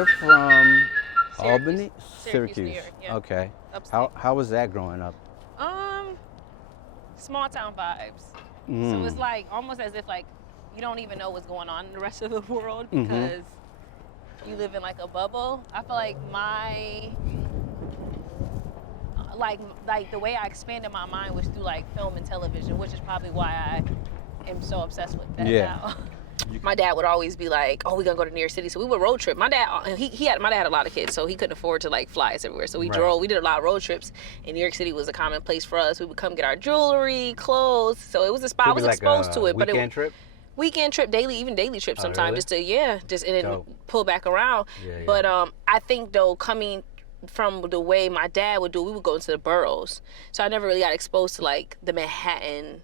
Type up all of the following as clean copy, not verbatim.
you're from Albany? Syracuse, New York. Yeah. Okay. Upstate. How was that growing up? Small town vibes. So it's like almost as if like you don't even know what's going on in the rest of the world because you live in like a bubble. I feel like my like the way I expanded my mind was through like film and television, which is probably why I am so obsessed with that now. My dad would always be like, "Oh, we're gonna go to New York City." So we would road trip. My dad had a lot of kids, so he couldn't afford to like fly us everywhere. So we drove. We did a lot of road trips, and New York City was a common place for us. We would come get our jewelry, clothes. So it was a spot. I was like exposed to it. But weekend trip, daily trips sometimes, just and then pull back around. But I think though coming from the way my dad would do, we would go into the boroughs. So I never really got exposed to like the Manhattan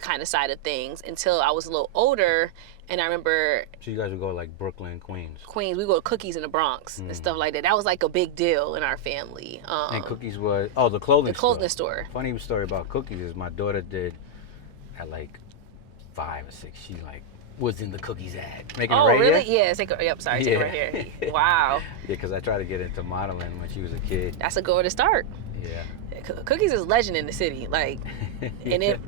kind of side of things until I was a little older. And I remember, so you guys would go like Brooklyn, Queens. We go to Cookies in the Bronx and stuff like that. That was like a big deal in our family. And Cookies was the clothing store. Funny story about Cookies is my daughter did at like 5 or 6. She like was in the Cookies ad. Making it right really? here? Yeah, take it right here. Wow. Yeah, because I tried to get into modeling when she was a kid. That's a good to start. Yeah. Cookies is legend in the city, like, and it,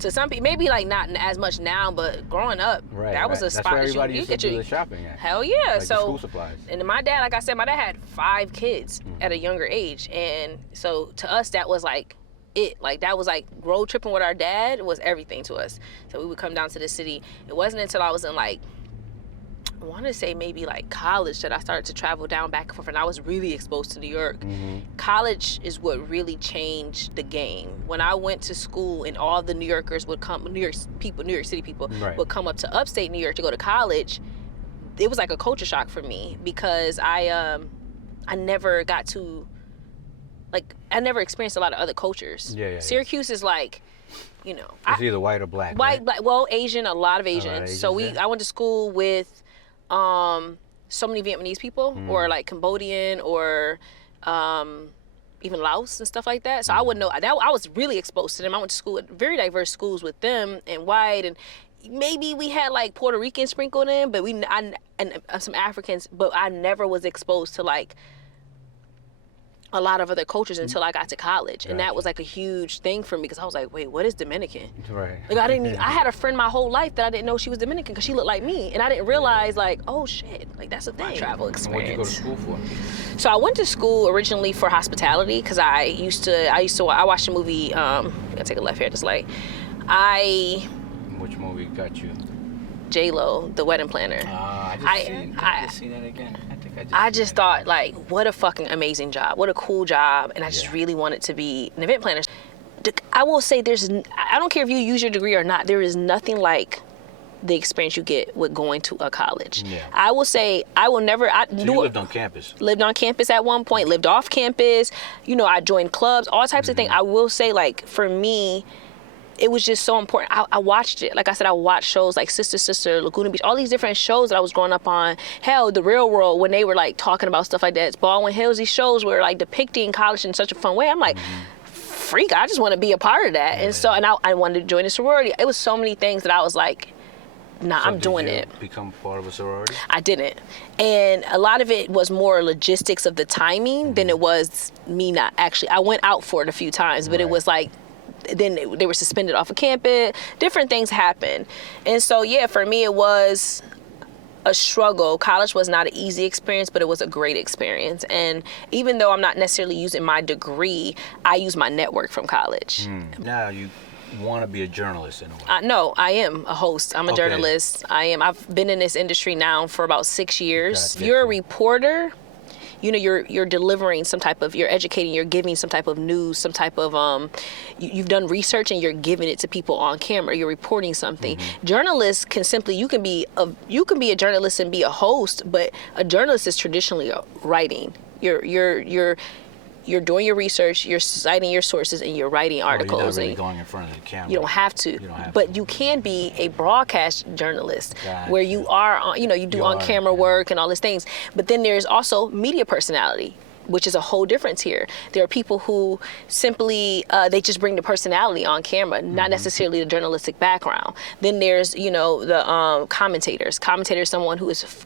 to some people, maybe like not as much now, but growing up, that was a spot that you get your the shopping at. Hell yeah! Like so school supplies. And my dad, like I said, my dad had 5 kids at a younger age, and so to us that was like it. Like that was like road tripping with our dad was everything to us. So we would come down to the city. It wasn't until I was in like, I want to say maybe like college that I started to travel down back and forth, and I was really exposed to New York. College is what really changed the game. When I went to school and all the New Yorkers would come, New York City people would come up to upstate New York to go to college, it was like a culture shock for me because I never got to, like, I never experienced a lot of other cultures. Syracuse is like, it's either white or black. Black, well, Asian, a lot of Asians. So I went to school with so many Vietnamese people or like Cambodian or even Laos and stuff like that. So I wouldn't know that. I was really exposed to them. I went to school at very diverse schools with them and white, and maybe we had like Puerto Rican sprinkled in, but and some Africans, but I never was exposed to like a lot of other cultures until I got to college. And that was like a huge thing for me because I was like, wait, what is Dominican? Like I had a friend my whole life that I didn't know she was Dominican because she looked like me. And I didn't realize like, oh shit, like that's a thing. Travel experience. What'd you go to school for? So I went to school originally for hospitality because I watched a movie, I'm gonna take a left here, just like, Which movie got you? J-Lo, The Wedding Planner. I just seen that again. I just thought, like, what a fucking amazing job. What a cool job. And I just really wanted to be an event planner. I will say I don't care if you use your degree or not, there is nothing like the experience you get with going to a college. I will say, I will never... you lived on campus? Lived on campus at one point, lived off campus. I joined clubs, all types of things. I will say, like, for me, it was just so important. I watched it. Like I said, I watched shows like Sister, Laguna Beach, all these different shows that I was growing up on. Hell, The Real World, when they were like talking about stuff like that. It's Baldwin Hills, these shows were like depicting college in such a fun way. I'm like, freak, I just want to be a part of that. And so, and I wanted to join a sorority. It was so many things that I was like, nah, I'm doing it. Become part of a sorority? I didn't. And a lot of it was more logistics of the timing than it was me not actually. I went out for it a few times, but it was like, then they were suspended off of campus. Different things happened. And so, yeah, for me, it was a struggle. College was not an easy experience, but it was a great experience. And even though I'm not necessarily using my degree, I use my network from college. Now you want to be a journalist in a way? No, I am a host. I'm a journalist. I've been in this industry now for about 6 years. You're a reporter. You're delivering some type of, you're educating, you're giving some type of news, some type of, you've done research and you're giving it to people on camera. You're reporting something. Journalists can simply, you can be a journalist and be a host, but a journalist is traditionally writing. You're doing your research, you're citing your sources, and you're writing articles. You're not really going in front of the camera. You don't have to. But you can be a broadcast journalist where you are, you do on-camera work and all these things. But then there's also media personality. which is a whole difference here. There are people who simply, they just bring the personality on camera, not necessarily the journalistic background. Then there's, you know, the commentators. Commentator is someone who is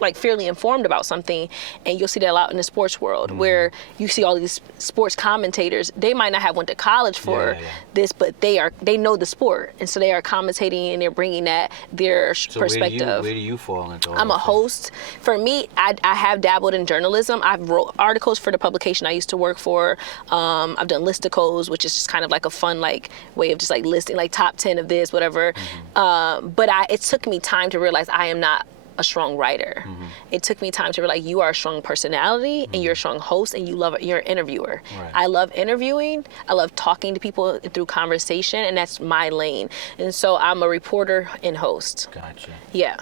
like fairly informed about something, and you'll see that a lot in the sports world, where you see all these sports commentators. They might not have went to college for this, but they know the sport, and so they are commentating and they're bringing their perspective. Where do you fall into all I'm a host. For me, I have dabbled in journalism. I've wrote articles for the publication I used to work for. I've done listicles, which is just kind of like a fun like way of just like listing like top 10 of this, whatever. But it took me time to realize I am not a strong writer. It took me time to realize you are a strong personality and you're a strong host and you're an interviewer. Right. I love interviewing. I love talking to people through conversation, and that's my lane. And so I'm a reporter and host. Gotcha. Yeah.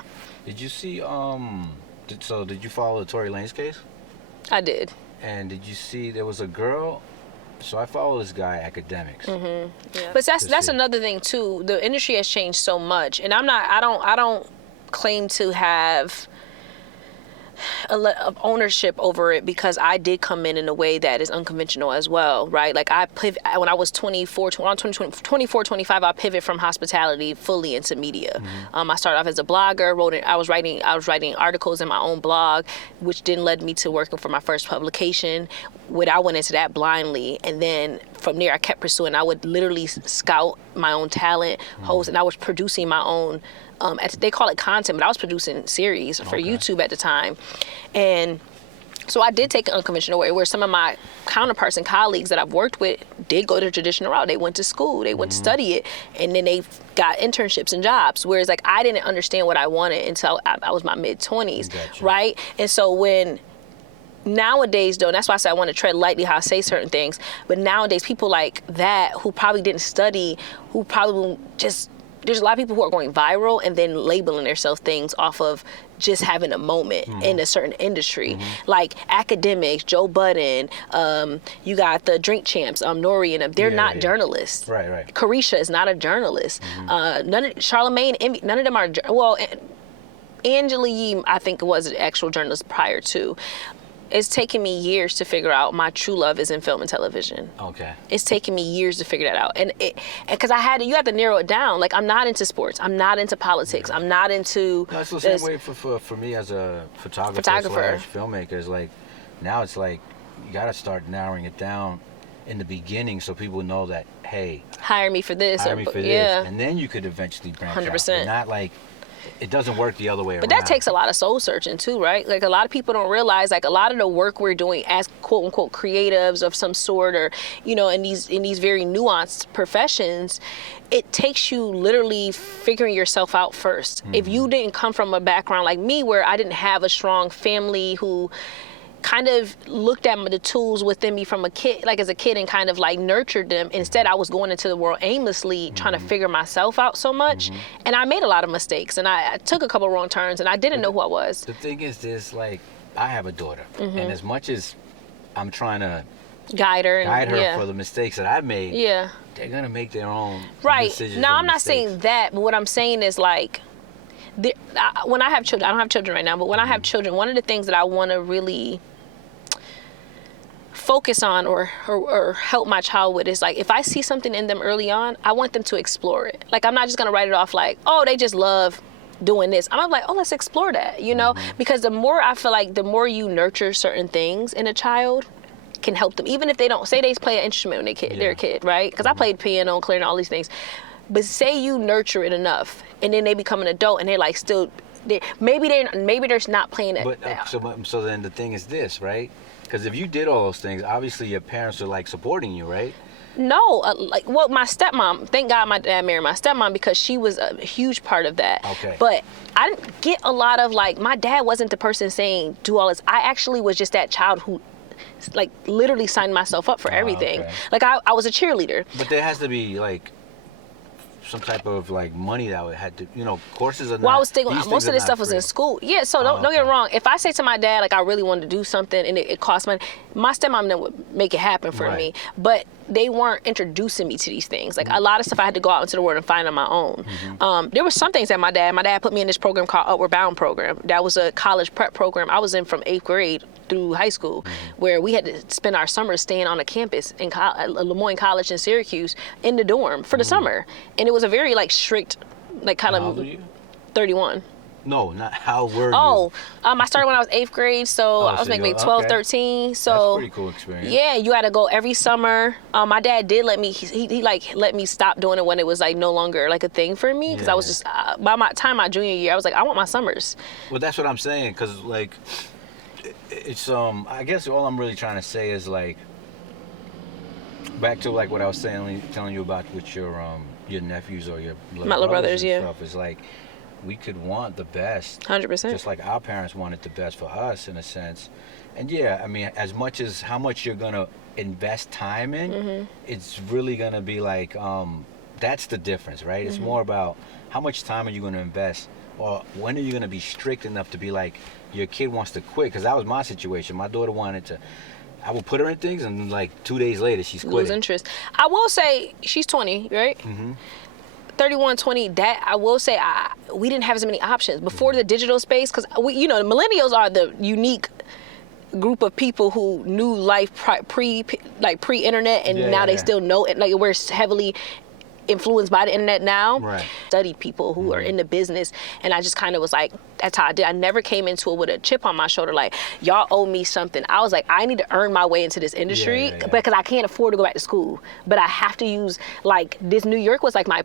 Did you see, did you follow the Tory Lanez case? I did. And did you see there was a girl? So I follow this guy, Academics. Yeah. But that's another thing too. The industry has changed so much, and I don't claim to have ownership over it, because I did come in a way that is unconventional as well, right? Like when I was 24, 25, I pivot from hospitality fully into media. I started off as a blogger, I was writing articles in my own blog, which then led me to working for my first publication. I went into that blindly, and then from there I kept pursuing. I would literally scout my own talent, host, and I was producing my own they call it content, but I was producing series for YouTube at the time. And so I did take an unconventional way, where some of my counterparts and colleagues that I've worked with did go the traditional route. They went to school, they went to study it, and then they got internships and jobs. Whereas like I didn't understand what I wanted until I was my mid-20s, right? And so nowadays, though, that's why I say I want to tread lightly how I say certain things, but nowadays people like that who probably didn't study, who probably there's a lot of people who are going viral and then labeling themselves things off of just having a moment in a certain industry. Like Academics, Joe Budden, you got the Drink Champs, Nori and them. They're not journalists. Right. Carisha is not a journalist. Charlemagne, none of them are, well, Angela Yee, I think, was an actual journalist prior to. It's taken me years to figure out my true love is in film and television. Okay. It's taken me years to figure that out. And because you have to narrow it down. Like, I'm not into sports. I'm not into politics. I'm not into... No, it's the same way for me as a photographer. Filmmaker. It's like, now it's like, you got to start narrowing it down in the beginning so people know that, hey... Hire me for this. And then you could eventually branch 100%. Out. But not like... It doesn't work the other way around. But that takes a lot of soul searching too, right? Like, a lot of people don't realize, like, a lot of the work we're doing as quote unquote creatives of some sort, or, you know, in these very nuanced professions, it takes you literally figuring yourself out first. If you didn't come from a background like me, where I didn't have a strong family who kind of looked at the tools within me from as a kid and kind of like nurtured them. Instead, I was going into the world aimlessly, trying to figure myself out so much. And I made a lot of mistakes, and I took a couple wrong turns, and I didn't know who I was. The thing is this, like, I have a daughter, and as much as I'm trying to guide her for the mistakes that I made, they're going to make their own decisions. Now, I'm not saying that, but what I'm saying is, like, when I have children, I don't have children right now, but when I have children, one of the things that I want to really focus on or help my child with is, like, if I see something in them early on, I want them to explore it. Like, I'm not just gonna write it off like, oh, they just love doing this. I'm like, oh, let's explore that, you know? Because the more you nurture certain things in a child, can help them, even if they don't say they play an instrument when they're a kid, right? Because I played piano, clarinet, all these things. But say you nurture it enough, and then they become an adult, and they're like maybe they're not playing it. But so then the thing is this, right? Because if you did all those things, obviously your parents are like supporting you, right? No, my stepmom, thank God my dad married my stepmom, because she was a huge part of that. Okay. But I didn't get a lot of, like, my dad wasn't the person saying, do all this. I actually was just that child who, like, literally signed myself up for everything. Okay. Like, I was a cheerleader. But there has to be, like, some type of, like, money that would had to, you know, courses are not. Well, I was thinking most of this stuff was in school. Yeah, so don't get me wrong. If I say to my dad, like, I really wanted to do something and it cost money, my stepmom then would make it happen for me. But they weren't introducing me to these things. Like a lot of stuff I had to go out into the world and find on my own. There were some things that my dad put me in this program called Upward Bound program. That was a college prep program I was in from 8th grade through high school, where we had to spend our summers staying on a campus in at Lemoyne College in Syracuse in the dorm for the summer. And it was a very like strict, like kind of. How old are you? 31. No, not how were you? I started when I was 8th grade, so I was maybe 12, 13. So that's a pretty cool experience. Yeah, you had to go every summer. My dad did let me. He like let me stop doing it when it was like no longer like a thing for me, because I was just by my junior year, I was like, I want my summers. Well, that's what I'm saying, because like it's I guess all I'm really trying to say is like back to like what I was saying, telling you about with your nephews or your little brothers and stuff, is like, we could want the best 100%, just like our parents wanted the best for us in a sense. And I mean, as much as how much you're gonna invest time in, it's really gonna be like that's the difference, right? It's more about how much time are you gonna invest, or when are you gonna be strict enough to be like, your kid wants to quit, because that was my situation. My daughter wanted to, I would put her in things, and like 2 days later she's quitting. Lose interest. I will say she's 20, right? 31, 20, that I will say we didn't have as many options before the digital space, because the millennials are the unique group of people who knew life pre-internet, and now they still know it. Like, we're heavily influenced by the internet now. Right. Studied people who are in the business, and I just kind of was like, that's how I did. I never came into it with a chip on my shoulder like, y'all owe me something. I was like, I need to earn my way into this industry because I can't afford to go back to school, but I have to use, like, this New York was like my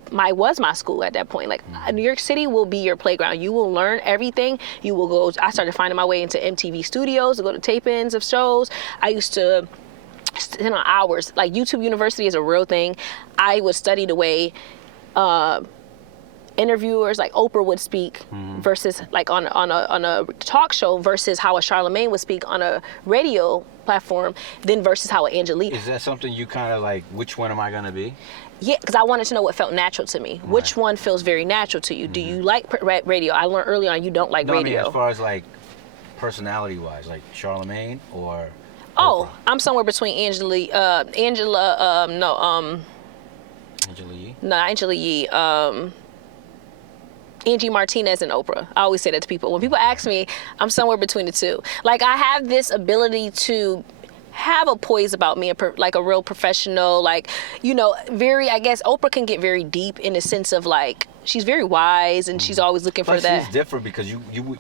school at that point. Like, New York City will be your playground. You will learn everything. You will go. I started finding my way into MTV studios to go to tape-ins of shows. I used to spend hours. Like, YouTube University is a real thing. I would study the way interviewers like Oprah would speak versus like on a talk show, versus how a Charlemagne would speak on a radio platform, then versus how an Angelique. Is that something you kind of like, which one am I gonna be? Yeah, because I wanted to know what felt natural to me. Right. Which one feels very natural to you? Do you like radio? I learned early on you don't like radio. I mean, as far as like personality wise, like Charlemagne or Oprah? I'm somewhere between Angela Yee. No, Angela Yee. Angie Martinez and Oprah. I always say that to people. When people ask me, I'm somewhere between the two. Like, I have this ability to have a poise about me, like a real professional, like, very, I guess Oprah can get very deep in the sense of like, she's very wise and she's always looking for that. She's different because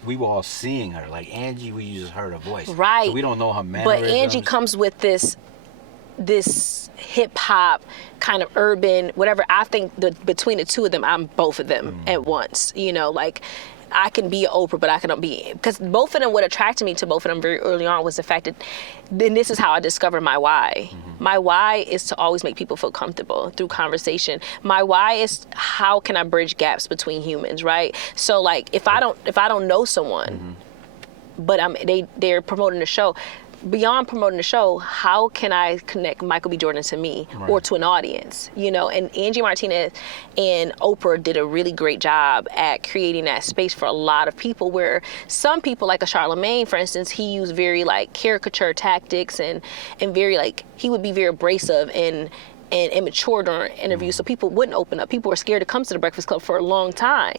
we were all seeing her. Like Angie, we just heard her voice. Right. So we don't know her mannerisms. But Angie comes with this hip hop kind of urban whatever. I think between the two of them, I'm both of them at once. Like, I can be Oprah, but I cannot be, because both of them, what attracted me to both of them very early on was the fact that, then this is how I discovered my why. My why is to always make people feel comfortable through conversation. My why is, how can I bridge gaps between humans, right? So like, if I don't know someone, but they're promoting the show, beyond promoting the show, how can I connect Michael B. Jordan to me or to an audience? And Angie Martinez and Oprah did a really great job at creating that space for a lot of people, where some people, like a Charlemagne, for instance, he used very like caricature tactics and very like, he would be very abrasive and immature during interviews, so people wouldn't open up. People were scared to come to the Breakfast Club for a long time.